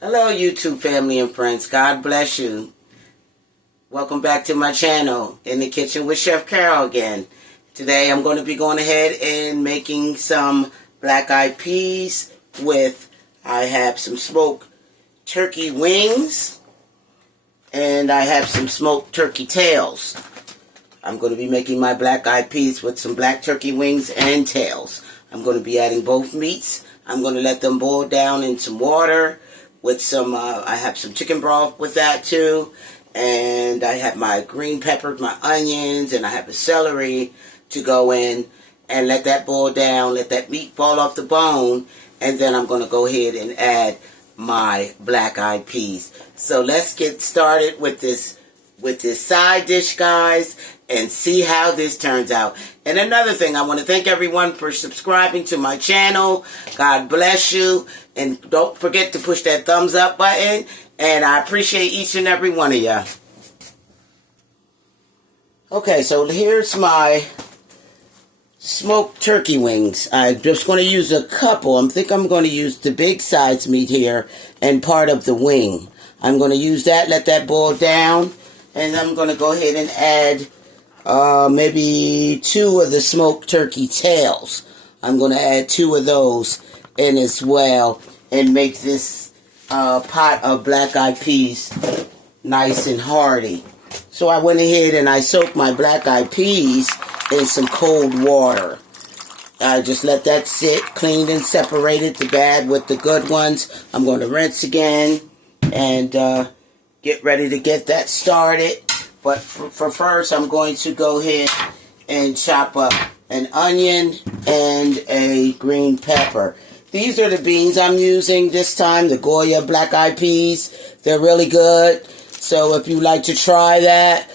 Hello YouTube family and friends. God bless you. Welcome back to my channel, In the Kitchen with Chef Carol again. Today I'm going to be going ahead and making some black-eyed peas with, I have some smoked turkey wings and I have some smoked turkey tails. I'm going to be making my black-eyed peas with some black turkey wings and tails. I'm going to be adding both meats. I'm going to let them boil down in some water with some, I have some chicken broth with that too. And I have my green peppers, my onions, and I have the celery to go in and let that boil down, let that meat fall off the bone. And then I'm going to go ahead and add my black-eyed peas. So let's get started with this side dish, guys, and see how this turns out. And another thing, I want to thank everyone for subscribing to my channel. God bless you. And don't forget to push that thumbs up button. And I appreciate each and every one of you. Okay, so here's my smoked turkey wings. I'm just going to use a couple. I think I'm going to use the big size meat here and part of the wing. I'm going to use that, let that boil down. And I'm going to go ahead and add maybe 2 of the smoked turkey tails. I'm going to add 2 of those in as well and make this pot of black-eyed peas nice and hearty. So I went ahead and I soaked my black-eyed peas in some cold water. I just let that sit, cleaned and separated the bad with the good ones. I'm going to rinse again and get ready to get that started. But for first, I'm going to go ahead and chop up an onion and a green pepper. These are the beans I'm using this time, the Goya black-eyed peas. They're really good. So if you like to try that,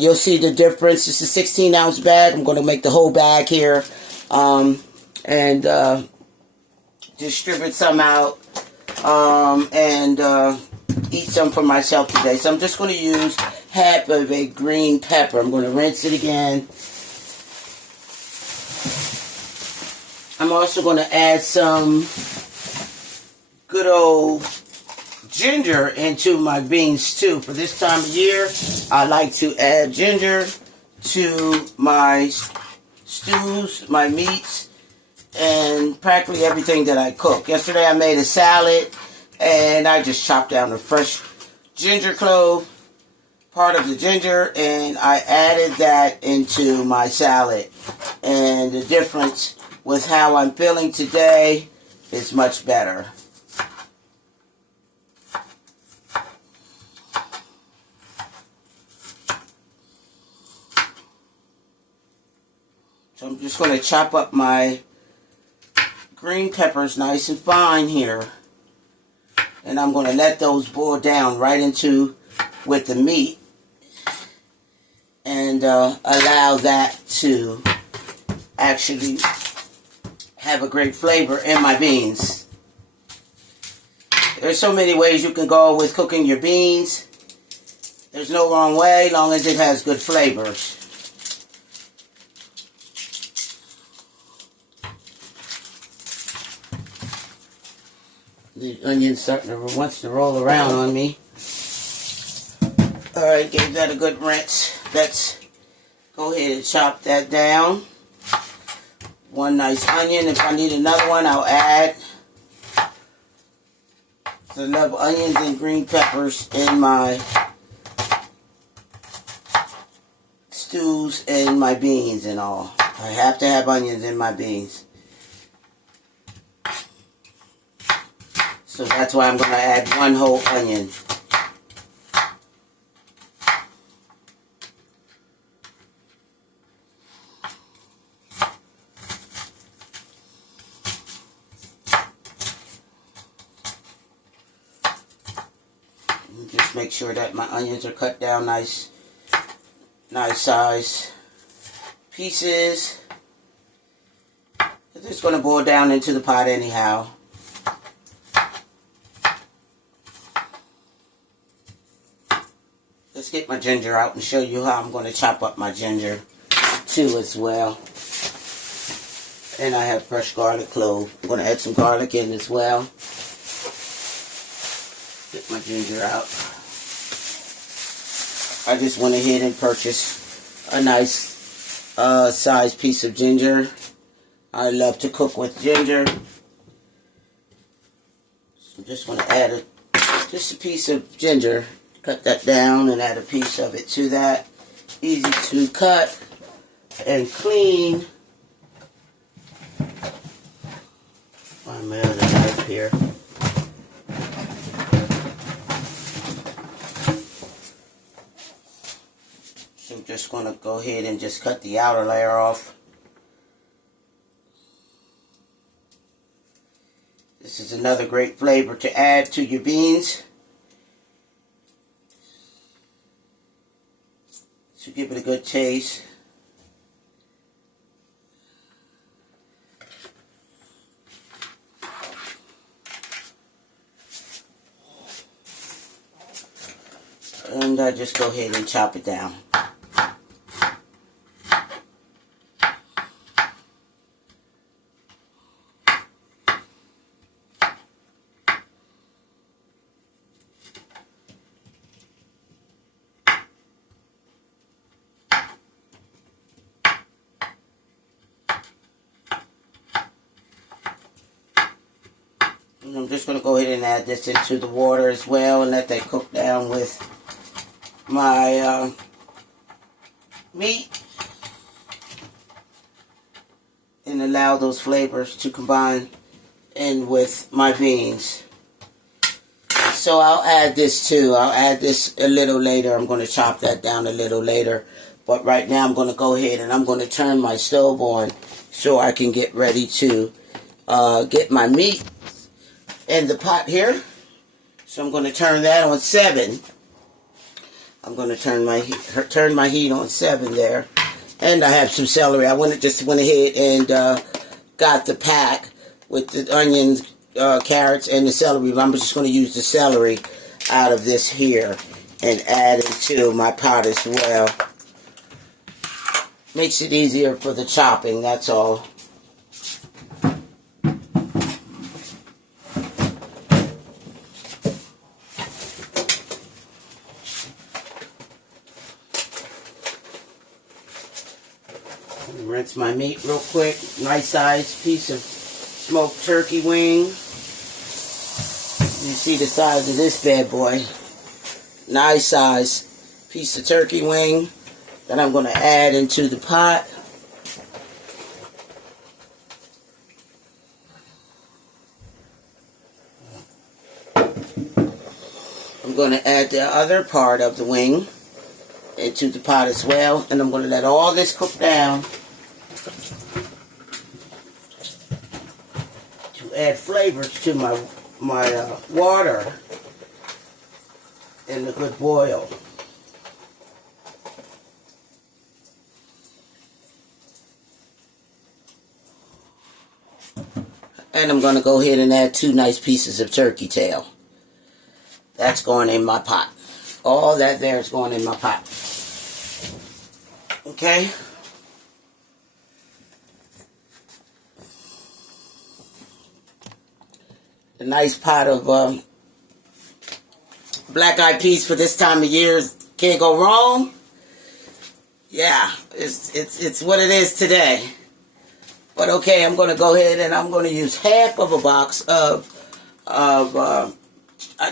you'll see the difference. It's a 16-ounce bag. I'm going to make the whole bag here and distribute some out and eat some for myself today. So I'm just going to use half of a green pepper. I'm going to rinse it again. I'm also going to add some good old ginger into my beans too. For this time of year, I like to add ginger to my stews, my meats, and practically everything that I cook. Yesterday I made a salad and I just chopped down a fresh ginger clove, part of the ginger, and I added that into my salad. And the difference with how I'm feeling today is much better. So I'm just going to chop up my green peppers nice and fine here. And I'm going to let those boil down right into with the meat. And allow that to actually have a great flavor in my beans. There's so many ways you can go with cooking your beans. There's no wrong way, long as it has good flavors. The onion's wants to roll around on me. Alright, gave that a good rinse. Let's go ahead and chop that down. One nice onion. If I need another one, I'll add. I love onions and green peppers in my stews and my beans and all. I have to have onions in my beans. So that's why I'm going to add 1 whole onion. Just make sure that my onions are cut down nice size pieces. It's just going to boil down into the pot anyhow. Let's get my ginger out and show you how I'm going to chop up my ginger too as well. And I have fresh garlic clove. I'm going to add some garlic in as well. Get my ginger out. I just went ahead and purchased a nice sized piece of ginger. I love to cook with ginger. So just want to add just a piece of ginger. Cut that down and add a piece of it to that. Easy to cut and clean. Find my other knife here. So I'm just going to go ahead and just cut the outer layer off. This is another great flavor to add to your beans. To give it a good taste. And I just go ahead and chop it down. And I'm just going to go ahead and add this into the water as well and let that cook down with my meat and allow those flavors to combine in with my beans. So I'll add this too. I'll add this a little later. I'm going to chop that down a little later. But right now I'm going to go ahead and I'm going to turn my stove on so I can get ready to get my meat in the pot here. So I'm going to turn that on 7. I'm going to turn my heat on 7 there. And I have some celery. I just went ahead and got the pack with the onions, carrots, and the celery. I'm just going to use the celery out of this here and add it to my pot as well. Makes it easier for the chopping, that's all. Rinse my meat real quick. Nice sized piece of smoked turkey wing. You see the size of this bad boy. Nice size piece of turkey wing that I'm going to add into the pot. I'm going to add the other part of the wing into the pot as well, and I'm going to let all this cook down to add flavors to my water and a good boil. And I'm going to go ahead and add 2 nice pieces of turkey tail. That's going in my pot. All that there is going in my pot. Okay? A nice pot of black-eyed peas for this time of year can't go wrong. Yeah, it's what it is today. But okay, I'm going to go ahead and I'm going to use half of a box of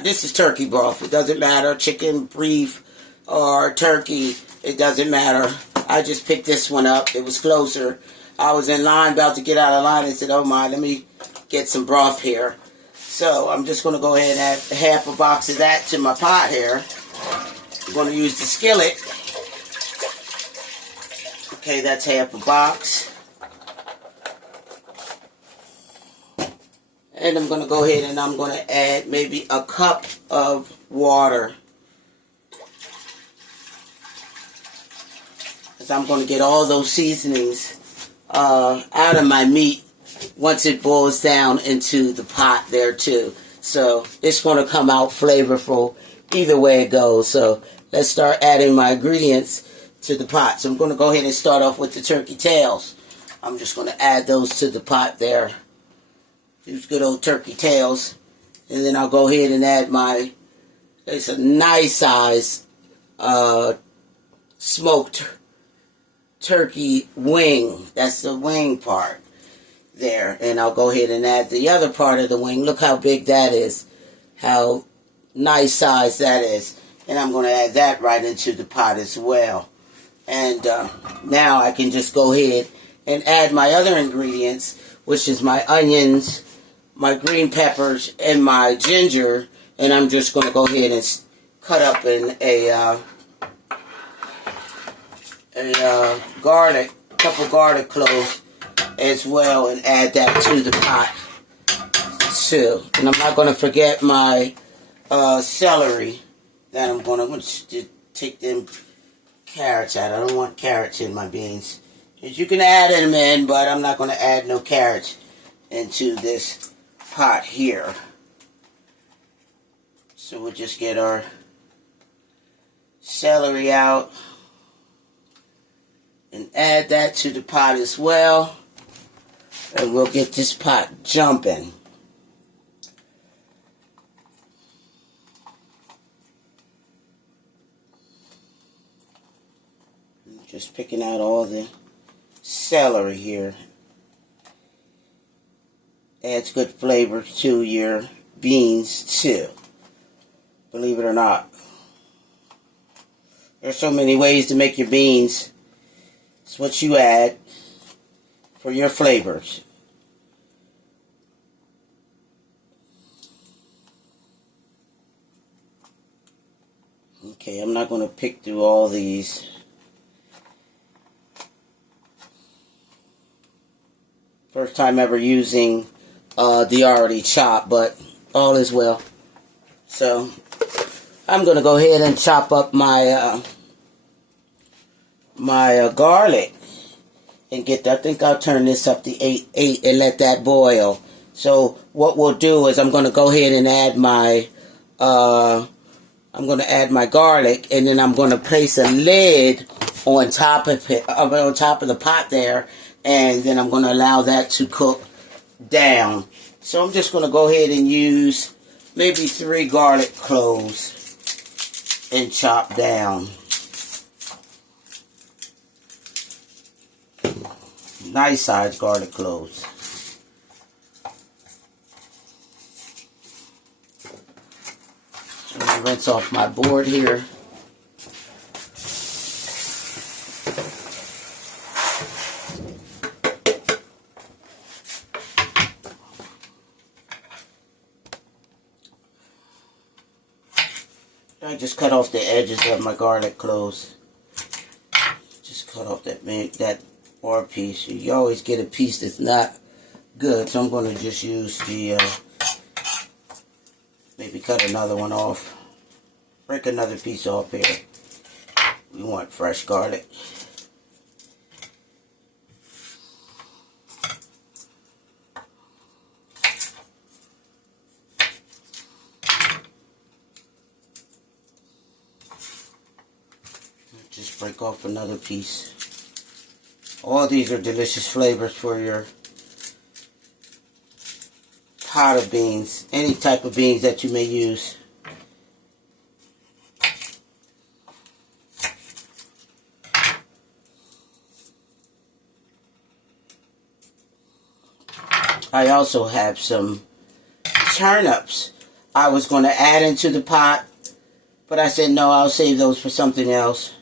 this is turkey broth. It doesn't matter, chicken, beef, or turkey. It doesn't matter. I just picked this one up. It was closer. I was in line, about to get out of line, and said, oh my, let me get some broth here. So I'm just going to go ahead and add half a box of that to my pot here. I'm going to use the skillet. Okay, that's half a box. And I'm going to go ahead and I'm going to add maybe a cup of water. Because I'm going to get all those seasonings out of my meat once it boils down into the pot there too. So it's going to come out flavorful either way it goes. So let's start adding my ingredients to the pot. So I'm going to go ahead and start off with the turkey tails. I'm just going to add those to the pot there. These good old turkey tails. And then I'll go ahead and add my It's a nice size smoked turkey wing. That's the wing part there. And I'll go ahead and add the other part of the wing. Look how big that is. How nice size that is. And I'm going to add that right into the pot as well. And now I can just go ahead and add my other ingredients, which is my onions, my green peppers, and my ginger. And I'm just going to go ahead and cut up in a couple garlic cloves as well, and add that to the pot too. And I'm not going to forget my celery that I'm going to take them carrots out. I don't want carrots in my beans. You can add them in, but I'm not going to add no carrots into this pot here. So we'll just get our celery out and add that to the pot as well. And we'll get this pot jumping. Just picking out all the celery here. Adds good flavor to your beans too. Believe it or not. There's so many ways to make your beans. It's what you add for your flavors. Okay, I'm not going to pick through all these. First time ever using the already chopped, but all is well. So I'm going to go ahead and chop up my garlic and get that. I think I'll turn this up to 8 and let that boil. So what we'll do is I'm going to go ahead and add my garlic, and then I'm going to place a lid on top of it, on top of the pot there, and then I'm going to allow that to cook down. So I'm just going to go ahead and use maybe 3 garlic cloves and chop down. Nice size garlic cloves. So I'm going to rinse off my board here. I just cut off the edges of my garlic cloves. Just cut off that or piece. You always get a piece that's not good, so I'm going to just use the maybe cut another one off. Break another piece off here. We want fresh garlic. Just break off another piece. All these are delicious flavors for your pot of beans. Any type of beans that you may use. I also have some turnips I was going to add into the pot, but I said no, I'll save those for something else.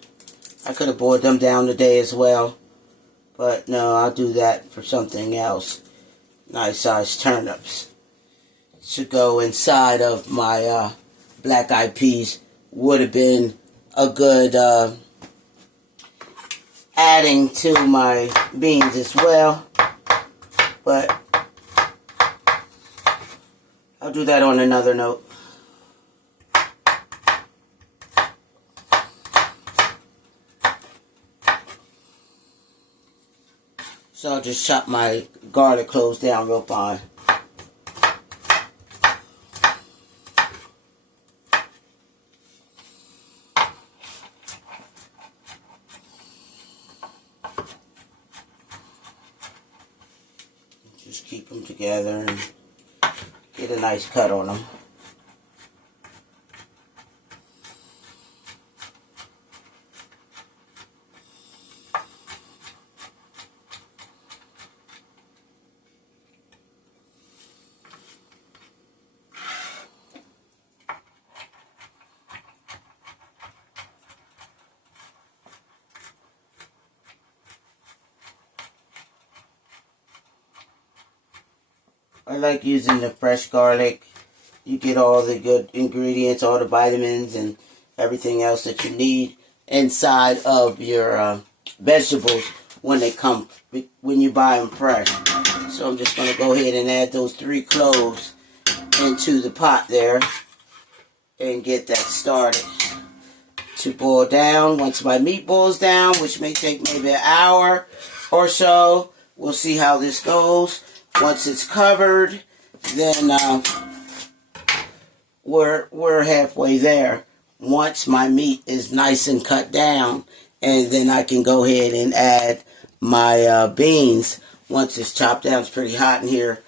I could have boiled them down today as well, but no, I'll do that for something else. Nice sized turnips to go inside of my black-eyed peas would have been a good adding to my beans as well, but I'll do that on another note. So I'll just chop my garlic cloves down real fine. Just keep them together and get a nice cut on them. like using the fresh garlic. You get all the good ingredients, all the vitamins and everything else that you need inside of your vegetables when you buy them fresh. So I'm just going to go ahead and add those 3 cloves into the pot there and get that started to boil down. Once my meat boils down, which may take maybe an hour or so, we'll see how this goes. Once it's covered, then we're halfway there. Once my meat is nice and cut down, and then I can go ahead and add my beans. Once it's chopped down, it's pretty hot in here.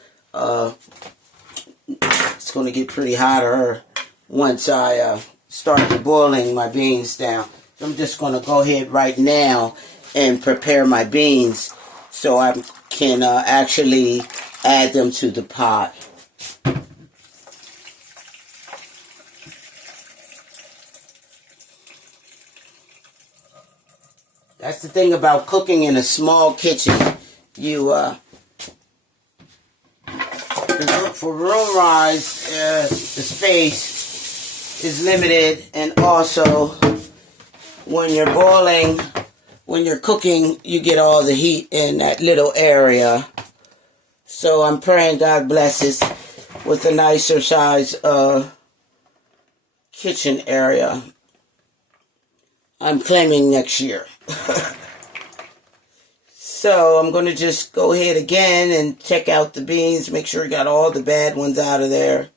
It's going to get pretty hotter once I start boiling my beans down. So I'm just going to go ahead right now and prepare my beans so I can actually add them to the pot. That's the thing about cooking in a small kitchen. You for room-wise, the space is limited, and also when you're boiling, when you're cooking, you get all the heat in that little area. So I'm praying God blesses with a nicer size kitchen area. I'm claiming next year. So I'm going to just go ahead again and check out the beans. Make sure you got all the bad ones out of there.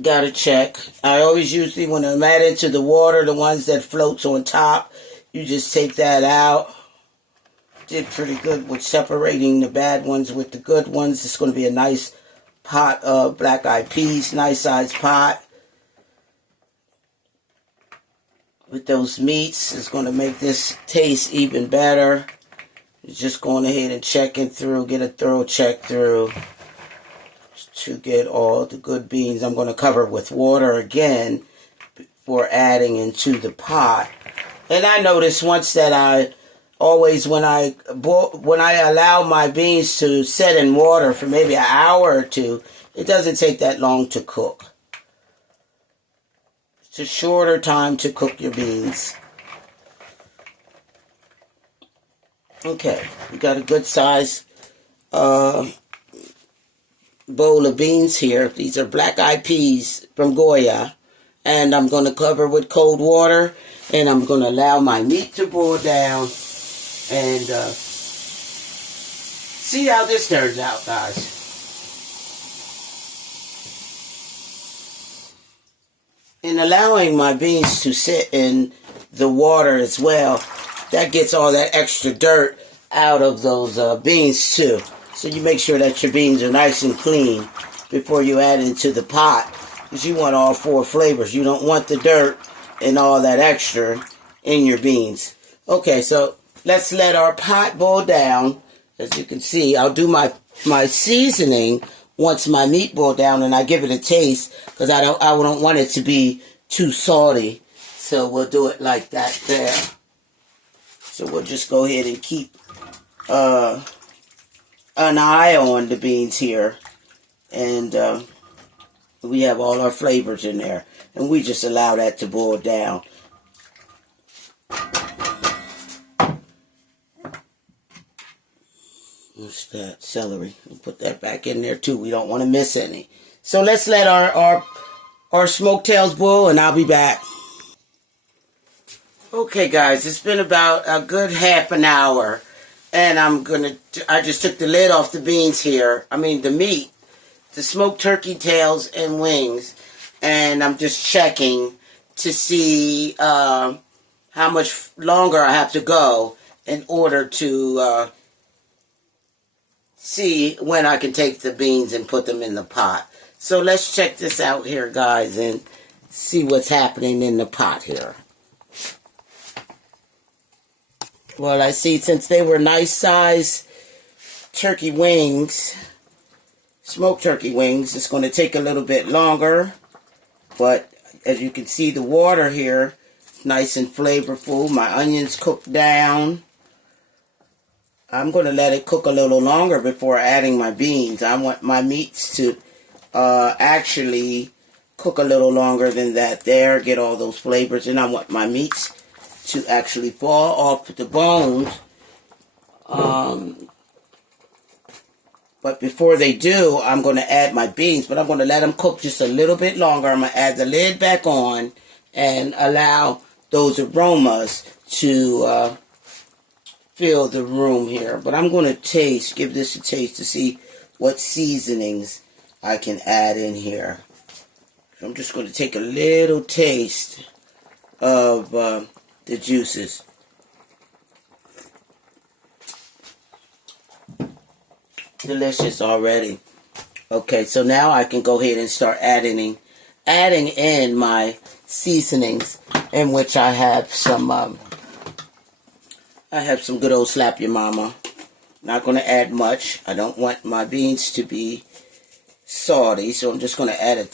Got to check. I always usually, when I'm adding to the water, the ones that floats on top, you just take that out. Did pretty good with separating the bad ones with the good ones. It's going to be a nice pot of black-eyed peas. Nice sized pot. With those meats, it's going to make this taste even better. Just going ahead and checking through, get a thorough check through to get all the good beans. I'm going to cover it with water again before adding into the pot. And I notice once that I always, when I allow my beans to set in water for maybe an hour or two, it doesn't take that long to cook. It's a shorter time to cook your beans. Okay, we got a good size bowl of beans here. These are black-eyed peas from Goya. And I'm going to cover with cold water. And I'm going to allow my meat to boil down. And see how this turns out, guys. In allowing my beans to sit in the water as well, that gets all that extra dirt out of those beans too. So you make sure that your beans are nice and clean before you add into the pot, because you want all 4 flavors. You don't want the dirt and all that extra in your beans. Okay, so let's let our pot boil down. As you can see, I'll do my seasoning once my meat boils down, and I give it a taste, because I don't want it to be too salty. So we'll do it like that there. So we'll just go ahead and keep an eye on the beans here, and we have all our flavors in there, and we just allow that to boil down. What's that? Celery. We'll put that back in there too. We don't want to miss any. So let's let our smoked tails boil, and I'll be back. Okay, guys, it's been about a good half an hour, and I just took the lid off the beans here. I mean the meat, the smoked turkey tails and wings, and I'm just checking to see how much longer I have to go in order to see when I can take the beans and put them in the pot. So let's check this out here, guys, and see what's happening in the pot here. Well, I see, since they were nice size turkey wings, smoked turkey wings, it's going to take a little bit longer. But as you can see, the water here is nice and flavorful. My onions cooked down. I'm going to let it cook a little longer before adding my beans. I want my meats to actually cook a little longer than that there, get all those flavors, and I want my meats to actually fall off the bones. But before they do, I'm going to add my beans, but I'm going to let them cook just a little bit longer. I'm going to add the lid back on and allow those aromas to fill the room here. But I'm going to give this a taste to see what seasonings I can add in here. So I'm just going to take a little taste of the juices. Delicious already. Okay, so now I can go ahead and start adding in my seasonings, in which I have some good old slap your mama. Not going to add much. I don't want my beans to be salty, so I'm just going to add a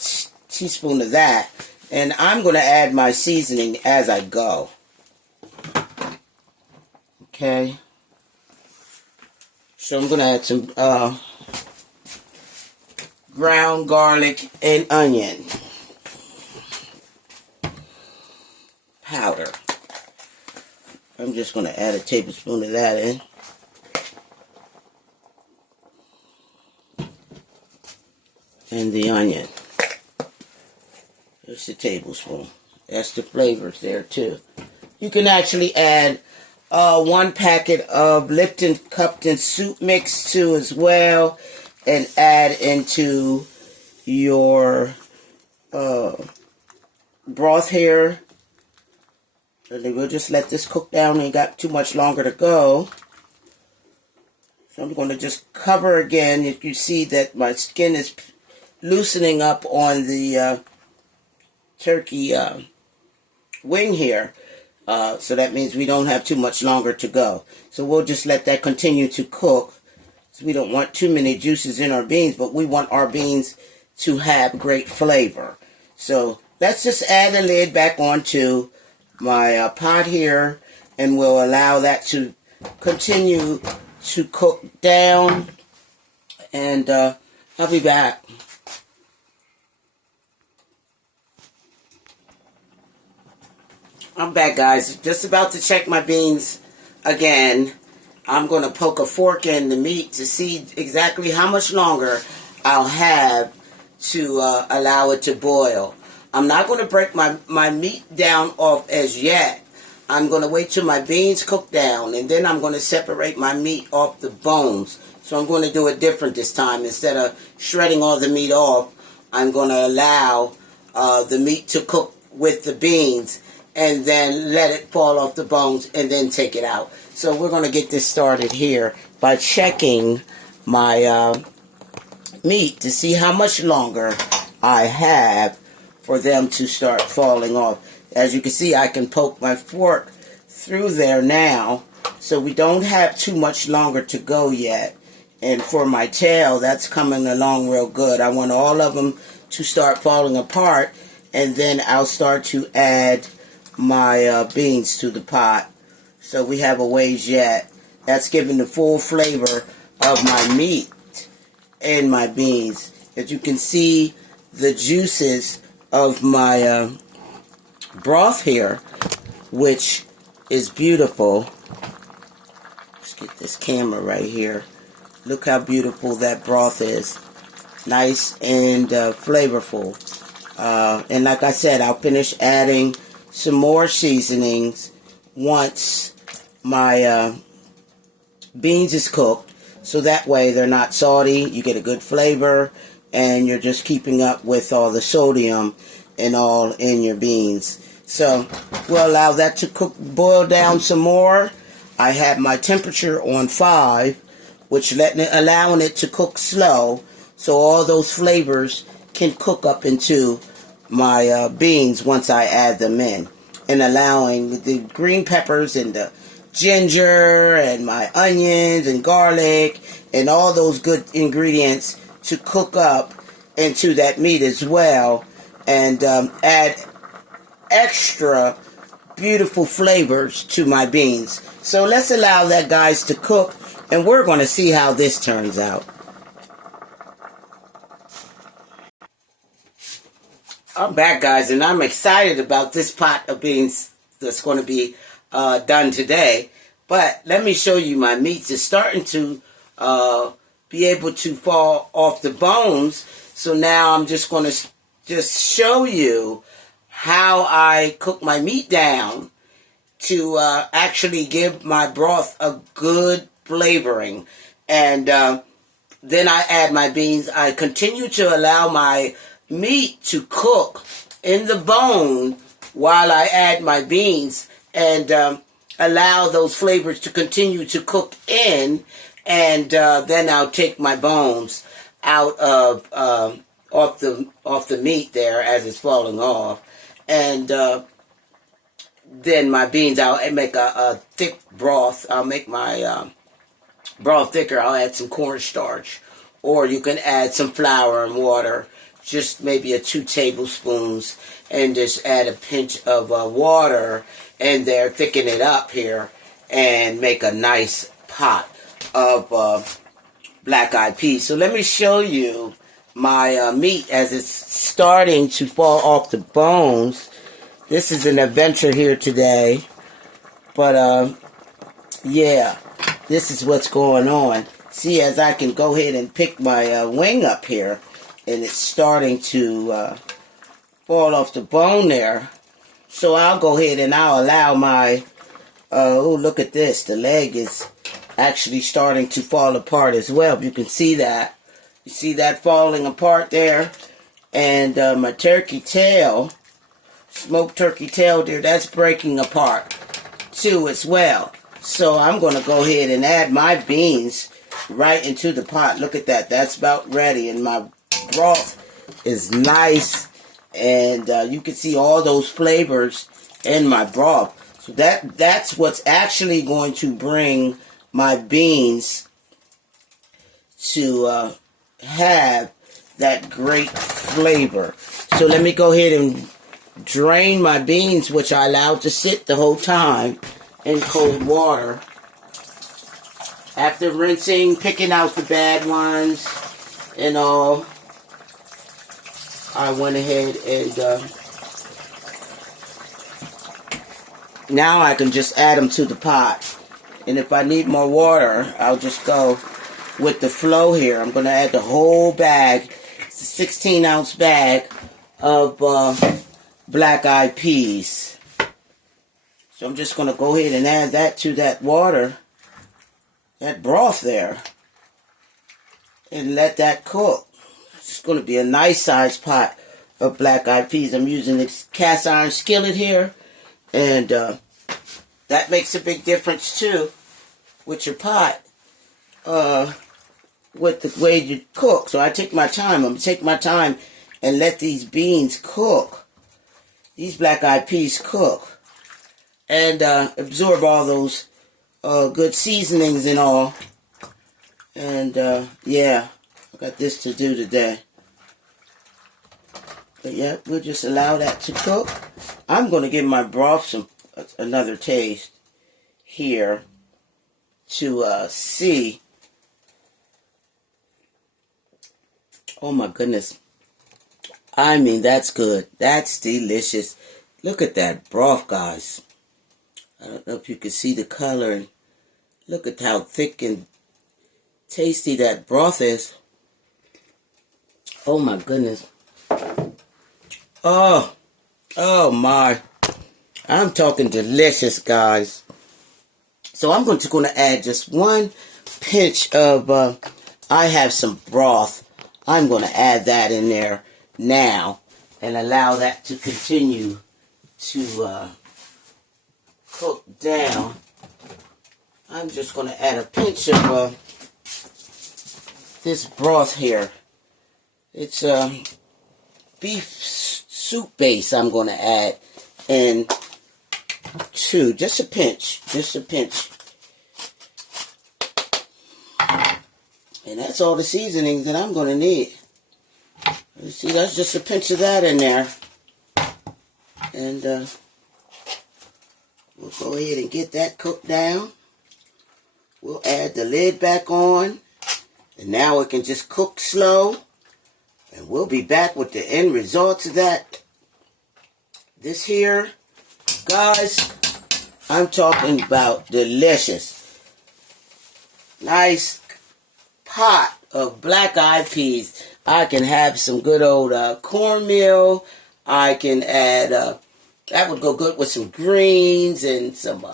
teaspoon of that, and I'm going to add my seasoning as I go. Okay. So I'm going to add some ground garlic and onion powder. I'm just going to add a tablespoon of that in. And the onion. Just a tablespoon. That's the flavors there too. You can actually add 1 packet of Lipton cupped and soup mix too as well, and add into your broth here. And then we'll just let this cook down. Ain't got too much longer to go. So I'm going to just cover again. If you see that my skin is loosening up on the turkey wing here. So that means we don't have too much longer to go. So we'll just let that continue to cook. So we don't want too many juices in our beans, but we want our beans to have great flavor. So let's just add the lid back onto my pot here, and we'll allow that to continue to cook down. And I'll be back. I'm back, guys. Just about to check my beans again. I'm going to poke a fork in the meat to see exactly how much longer I'll have to allow it to boil. I'm not going to break my meat down off as yet. I'm going to wait till my beans cook down, and then I'm going to separate my meat off the bones. So I'm going to do it different this time. Instead of shredding all the meat off, I'm going to allow the meat to cook with the beans, and then let it fall off the bones, and then take it out. So we're going to get this started here by checking my meat to see how much longer I have for them to start falling off. As you can see, I can poke my fork through there now, so we don't have too much longer to go yet. And for my tail, that's coming along real good. I want all of them to start falling apart, and then I'll start to add my beans to the pot. So we have a ways yet. That's giving the full flavor of my meat and my beans. As you can see, the juices of my broth here, which is beautiful. Let's get this camera right here. Look how beautiful that broth is. Nice and flavorful. And like I said, I'll finish adding some more seasonings once my beans is cooked, so that way they're not salty, you get a good flavor, and you're just keeping up with all the sodium and all in your beans. So we'll allow that to boil down some more. I have my temperature on 5, which allowing it to cook slow, so all those flavors can cook up into my beans once I add them in, and allowing the green peppers and the ginger and my onions and garlic and all those good ingredients to cook up into that meat as well, and add extra beautiful flavors to my beans. So let's allow that, guys, to cook, And we're going to see how this turns out. I'm back, guys, and I'm excited about this pot of beans that's going to be done today. But let me show you my meats. It's starting to be able to fall off the bones. So now I'm just going to just show you how I cook my meat down to actually give my broth a good flavoring. And then I add my beans. I continue to allow my meat to cook in the bone while I add my beans, and allow those flavors to continue to cook in, and then I'll take my bones out of off the meat there as it's falling off, and then my beans, I'll make a thick broth. I'll make my broth thicker. I'll add some cornstarch, or you can add some flour and water, just maybe 2 tablespoons, and just add a pinch of water in there, thicken it up here, and make a nice pot of black-eyed peas. So let me show you my meat as it's starting to fall off the bones. This is an adventure here today, but yeah, this is what's going on. See, as I can go ahead and pick my wing up here, and it's starting to fall off the bone there. So I'll go ahead and I'll allow my, oh, look at this. The leg is actually starting to fall apart as well. You can see that. You see that falling apart there? And my turkey tail, smoked turkey tail there, that's breaking apart too as well. So I'm going to go ahead and add my beans right into the pot. Look at that. That's about ready. And my broth is nice. And you can see all those flavors in my broth. So that's what's actually going to bring my beans to have that great flavor. So let me go ahead and drain my beans, which I allowed to sit the whole time in cold water. After rinsing, picking out the bad ones and all, I went ahead and now I can just add them to the pot. And if I need more water, I'll just go with the flow here. I'm going to add the whole bag. It's a 16-ounce bag of black-eyed peas. So I'm just going to go ahead and add that to that water, that broth there, and let that cook. It's going to be a nice sized pot of black-eyed peas. I'm using this cast iron skillet here, and that makes a big difference too with your pot, with the way you cook. So I take my time. I'm going to take my time and let these beans cook. These black-eyed peas cook. And absorb all those good seasonings and all. And yeah, I got this to do today. But yeah, we'll just allow that to cook. I'm going to give my broth another taste here to see. Oh my goodness. I mean, that's good. That's delicious. Look at that broth, guys. I don't know if you can see the color. Look at how thick and tasty that broth is. Oh my goodness. Oh my. I'm talking delicious, guys. So I'm going to add just 1 pinch of, I have some broth. I'm going to add that in there now and allow that to continue to cook down. I'm just going to add a pinch of this broth here. It's beef soup base I'm going to add in too. Just a pinch. Just a pinch. And that's all the seasonings that I'm going to need. You see, that's just a pinch of that in there. And we'll go ahead and get that cooked down. We'll add the lid back on. And now it can just cook slow. And we'll be back with the end results of that. This here, guys, I'm talking about delicious. Nice pot of black-eyed peas. I can have some good old cornmeal. I can add, that would go good with some greens and some,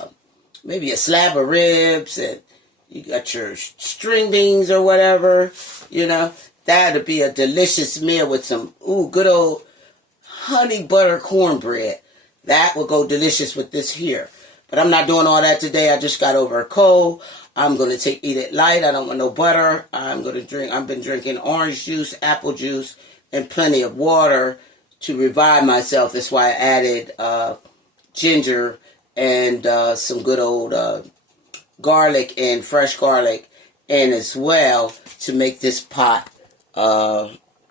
maybe a slab of ribs. And you got your string beans or whatever, you know. That'd be a delicious meal with some, good old honey butter cornbread. That will go delicious with this here. But I'm not doing all that today. I just got over a cold. I'm going to eat it light. I don't want no butter. I've been drinking orange juice, apple juice, and plenty of water to revive myself. That's why I added ginger and some good old garlic and fresh garlic in as well to make this pot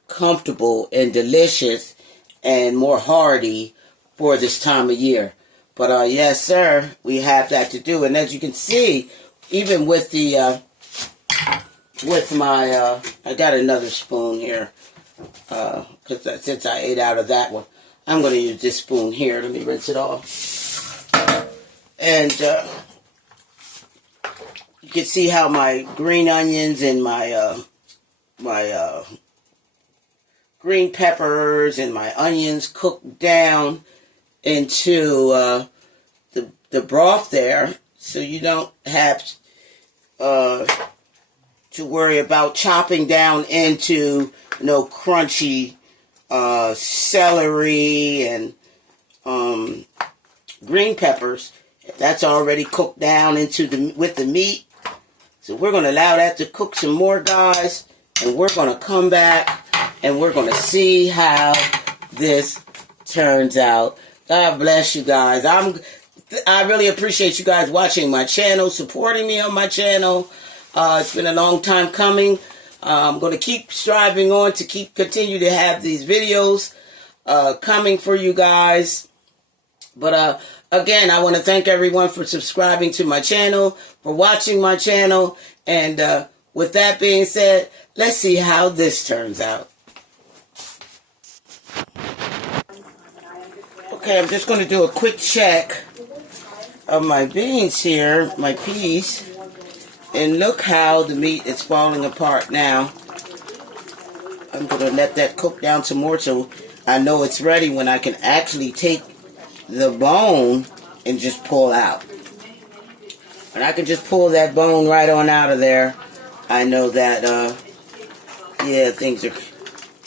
comfortable and delicious and more hearty for this time of year. But yes, sir, we have that to do. And as you can see, even with the with my I got another spoon here because since I ate out of that one, I'm going to use this spoon here. Let me rinse it off. And you can see how my green onions and my green peppers and my onions cook down into the broth there, so you don't have to worry about chopping down into crunchy celery and green peppers. That's already cooked down into with the meat. So we're going to allow that to cook some more, guys, and we're going to come back and we're going to see how this turns out. God bless you guys. I really appreciate you guys watching my channel, supporting me on my channel. It's been a long time coming. I'm going to keep striving on to continue to have these videos coming for you guys. But again, I want to thank everyone for subscribing to my channel, for watching my channel. And with that being said, let's see how this turns out. Okay, I'm just going to do a quick check of my beans here, my peas. And look how the meat is falling apart now. I'm going to let that cook down some more so I know it's ready when I can actually take the bone and just pull out. When I can just pull that bone right on out of there, I know that, yeah, things are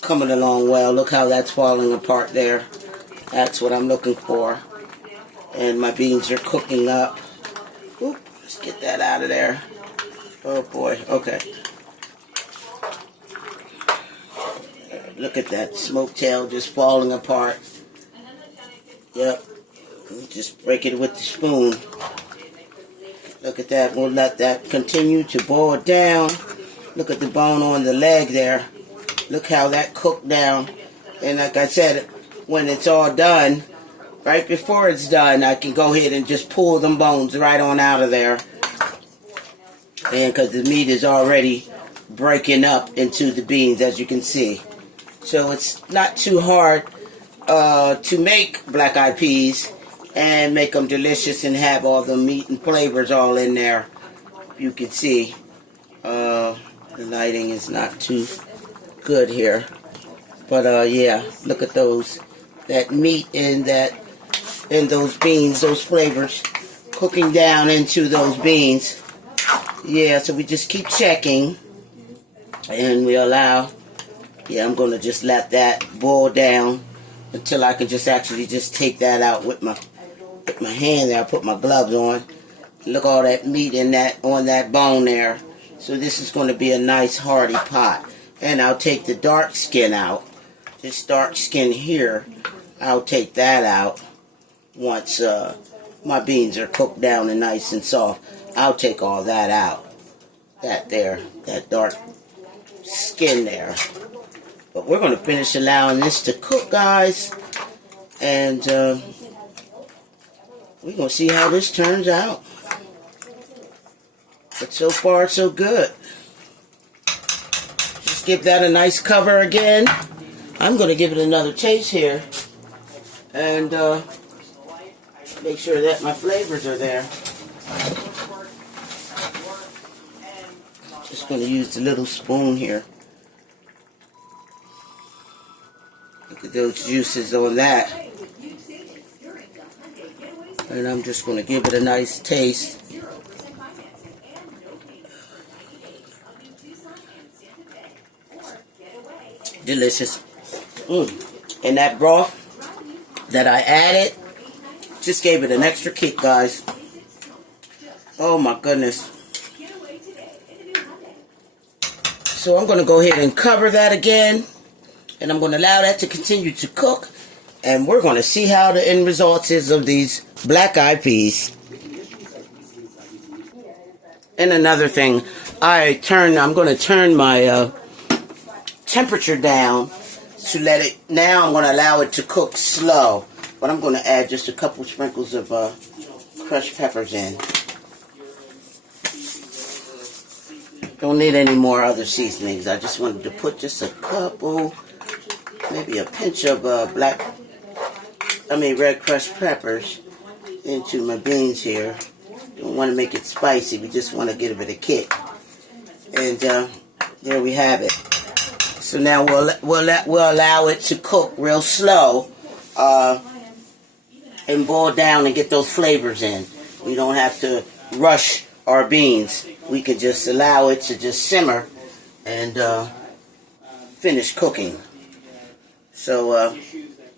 coming along well. Look how that's falling apart there. That's what I'm looking for. And my beans are cooking up. Oop, let's get that out of there. Oh boy, okay. Look at that smoked tail just falling apart. Yep. Just break it with the spoon. Look at that. We'll let that continue to boil down. Look at the bone on the leg there. Look how that cooked down. And like I said, when it's all done, right before it's done, I can go ahead and just pull them bones right on out of there. And because the meat is already breaking up into the beans, as you can see. So it's not too hard to make black-eyed peas and make them delicious and have all the meat and flavors all in there. You can see the lighting is not too good here. But yeah, look at those. That meat and those beans, those flavors cooking down into those beans. Yeah, so we just keep checking and we allow, yeah, I'm going to just let that boil down until I can just actually just take that out with my hand there. I put my gloves on. Look all that meat in that, on that bone there. So this is going to be a nice hearty pot. And I'll take the dark skin out. This dark skin here, I'll take that out once my beans are cooked down and nice and soft. I'll take all that out. That there, that dark skin there. But we're going to finish allowing this to cook, guys. And we're going to see how this turns out. But so far, so good. Just give that a nice cover again. I'm going to give it another taste here. And make sure that my flavors are there. Just going to use the little spoon here. Look at those juices on that. And I'm just going to give it a nice taste. Delicious. And that broth that I added just gave it an extra kick, guys. Oh my goodness. So I'm going to go ahead and cover that again. And I'm going to allow that to continue to cook. And we're going to see how the end result is of these black-eyed peas. And another thing, I'm going to turn my temperature down to let it, now I'm going to allow it to cook slow. But I'm going to add just a couple sprinkles of crushed peppers in. Don't need any more other seasonings. I just wanted to put just a couple, maybe a pinch of red crushed peppers into my beans here. Don't want to make it spicy. We just want to give it a kick. And there we have it. So now we'll allow it to cook real slow and boil down and get those flavors in. We don't have to rush our beans. We can just allow it to just simmer and finish cooking. So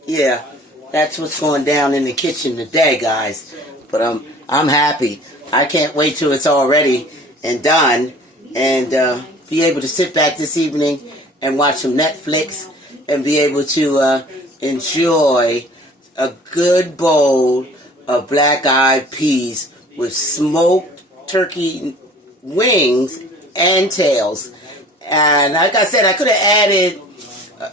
yeah, that's what's going down in the kitchen today, guys. But I'm happy. I can't wait till it's all ready and done and be able to sit back this evening and watch some Netflix and be able to enjoy a good bowl of black-eyed peas with smoked turkey wings and tails. And like I said, I could have added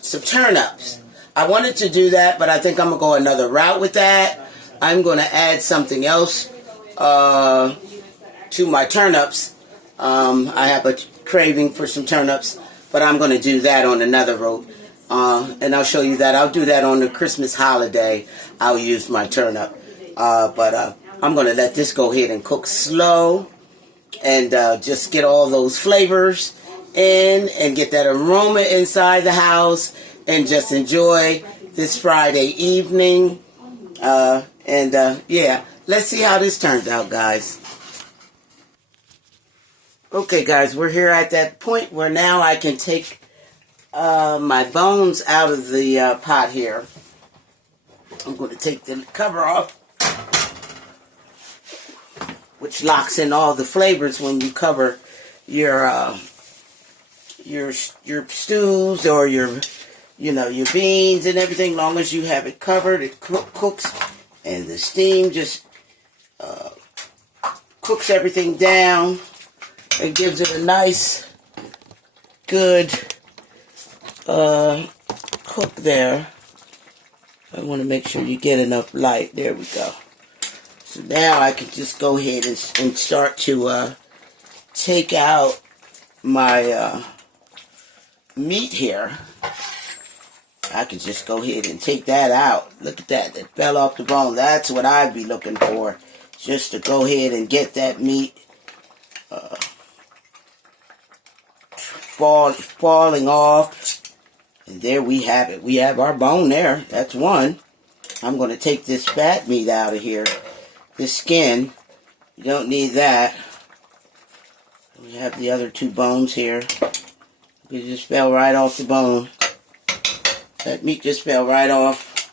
some turnips. I wanted to do that, but I think I'm going to go another route with that. I'm going to add something else to my turnips. I have a craving for some turnips, but I'm going to do that on another route. And I'll show you that. I'll do that on the Christmas holiday. I'll use my turnip. But I'm going to let this go ahead and cook slow and just get all those flavors in and get that aroma inside the house and just enjoy this Friday evening. Yeah, let's see how this turns out, guys. Okay, guys, we're here at that point where now I can take my bones out of the pot here. I'm going to take the cover off, which locks in all the flavors when you cover your stews or your beans and everything. Long as you have it covered, it cooks, and the steam just cooks everything down and gives it a nice, good cook there. I want to make sure you get enough light. There we go. So now I can just go ahead and start to take out my meat here. I can just go ahead and take that out. Look at that. That fell off the bone. That's what I'd be looking for. Just to go ahead and get that meat falling off. And there we have it. We have our bone there. That's one. I'm going to take this fat meat out of here. This skin. You don't need that. We have the other two bones here. It just fell right off the bone. That meat just fell right off.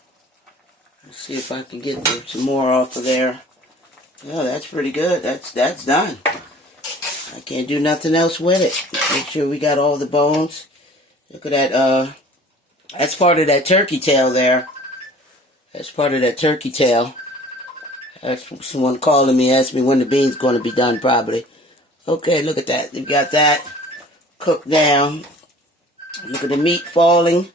Let's see if I can get some more off of there. Oh, that's pretty good. That's done. I can't do nothing else with it. Make sure we got all the bones. Look at that. That's part of that turkey tail there. That's part of that turkey tail. That's someone calling me, asked me when the beans going to be done probably. Okay, look at that. You got that cooked down. Look at the meat falling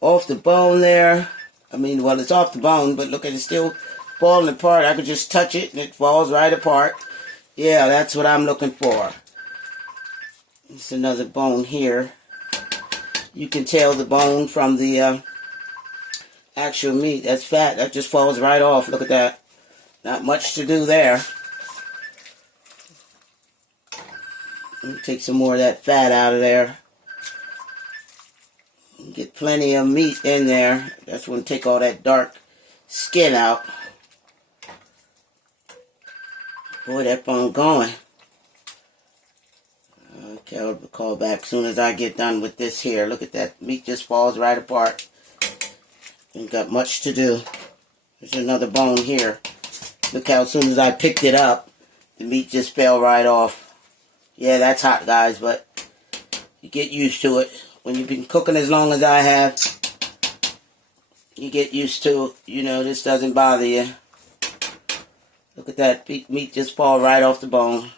off the bone there. I mean, well, it's off the bone, but look at it still falling apart. I could just touch it and it falls right apart. Yeah, that's what I'm looking for. It's another bone here. You can tell the bone from the actual meat. That's fat. That just falls right off. Look at that. Not much to do there. Let me take some more of that fat out of there. Get plenty of meat in there. That's when take all that dark skin out. Boy, that bone going. Okay, I'll call back as soon as I get done with this here. Look at that. Meat just falls right apart. Ain't got much to do. There's another bone here. Look how as soon as I picked it up, the meat just fell right off. Yeah, that's hot, guys, but you get used to it. When you've been cooking as long as I have, you get used to it. You know, this doesn't bother you. Look at that. Meat just fall right off the bone.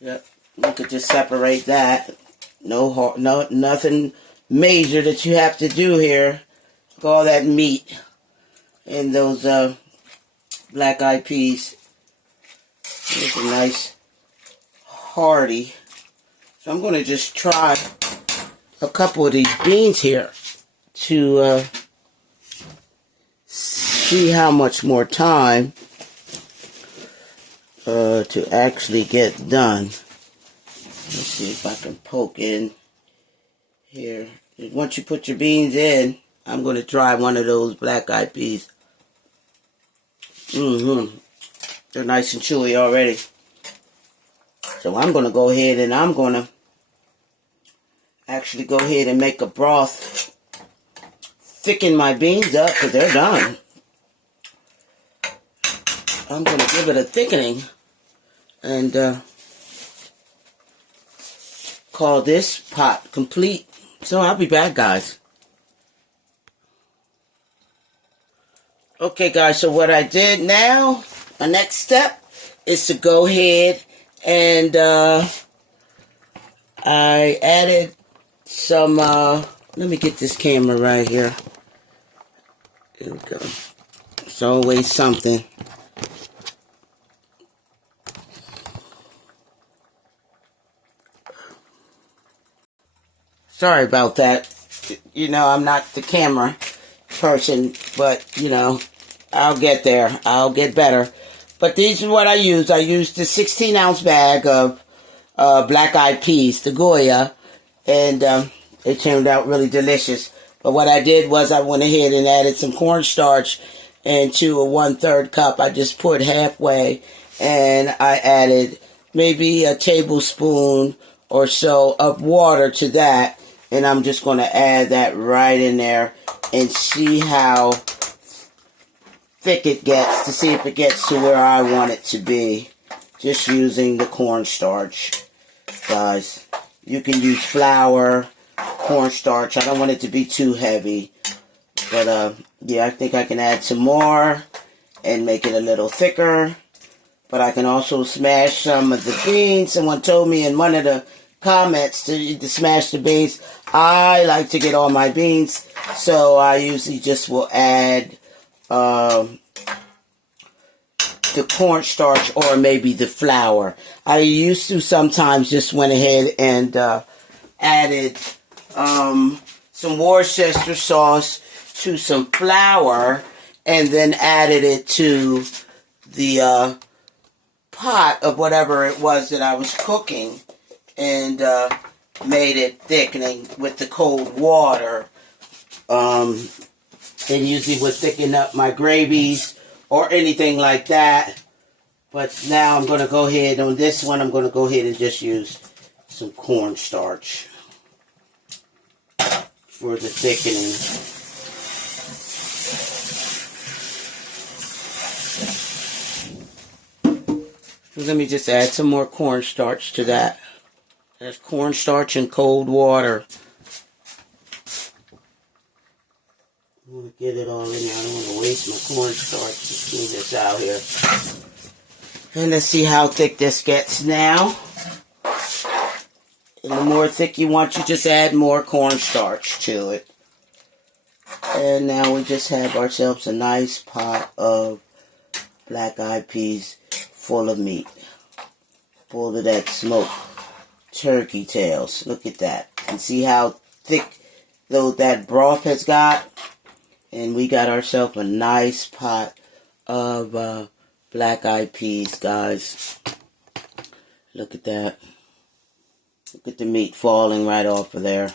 Yep. You could just separate that. Nothing major that you have to do here. Look at all that meat in those black-eyed peas. It's a nice hearty. So I'm going to just try a couple of these beans here to see how much more time to actually get done. Let's see if I can poke in here. Once you put your beans in, I'm going to try one of those black-eyed peas. They're nice and chewy already. So I'm going to go ahead and I'm going to actually go ahead and make a broth. Thicken my beans up because they're done. I'm going to give it a thickening and call this pot complete. So I'll be back, guys. Okay, guys, so what I did now, my next step is to go ahead and I added some, let me get this camera right here. There we go. It's always something. Sorry about that. You know, I'm not the camera person, but, you know, I'll get there. I'll get better. But these are what I used. I used the 16-ounce bag of black-eyed peas, the Goya, and it turned out really delicious. But what I did was I went ahead and added some cornstarch into a 1/3 cup. I just poured halfway, and I added maybe a tablespoon or so of water to that. And I'm just going to add that right in there and see how thick it gets, to see if it gets to where I want it to be. Just using the cornstarch, guys. You can use flour, cornstarch. I don't want it to be too heavy. But, yeah, I think I can add some more and make it a little thicker. But I can also smash some of the beans. Someone told me in one of the comments to smash the beans. I like to get all my beans, so I usually just will add the cornstarch or maybe the flour. I used to sometimes just went ahead and added some Worcestershire sauce to some flour and then added it to the pot of whatever it was that I was cooking and made it thickening with the cold water. And usually would thicken up my gravies or anything like that. But now I'm going to go ahead, on this one, I'm going to go ahead and just use some cornstarch for the thickening. So let me just add some more cornstarch to that. That's cornstarch and cold water. I want to get it all in there. I don't want to waste my cornstarch. Just clean this out here. And let's see how thick this gets now. And the more thick you want, you just add more cornstarch to it. And now we just have ourselves a nice pot of black-eyed peas full of meat. Full of that smoked turkey tails. Look at that. And see how thick though that broth has got? And we got ourselves a nice pot of black-eyed peas, guys. Look at that. Look at the meat falling right off of there.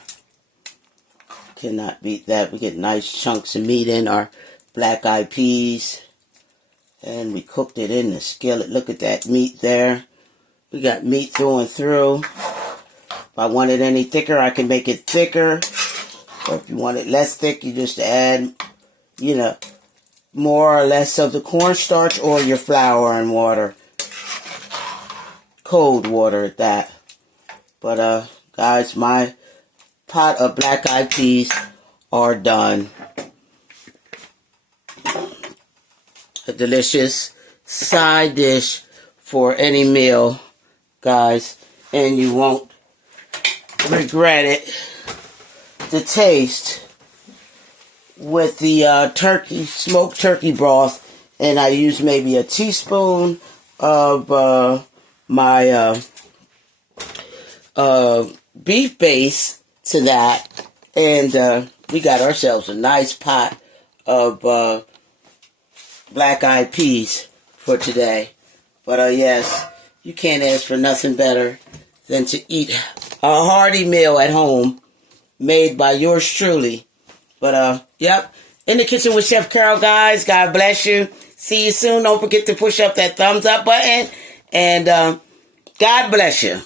Cannot beat that. We get nice chunks of meat in our black-eyed peas. And we cooked it in the skillet. Look at that meat there. We got meat through and through. If I want it any thicker, I can make it thicker. Or if you want it less thick, you just add, you know, more or less of the cornstarch or your flour and water. Cold water at that. But, guys, my pot of black-eyed peas are done. A delicious side dish for any meal, guys. And you won't regret it. The taste with the smoked turkey broth. And I use maybe a teaspoon of my beef base to that, and we got ourselves a nice pot of black-eyed peas for today. But yes, you can't ask for nothing better than to eat a hearty meal at home made by yours truly. But yep, in the kitchen with Chef Carol, guys. God bless you. See you soon. Don't forget to push up that thumbs up button, and God bless you.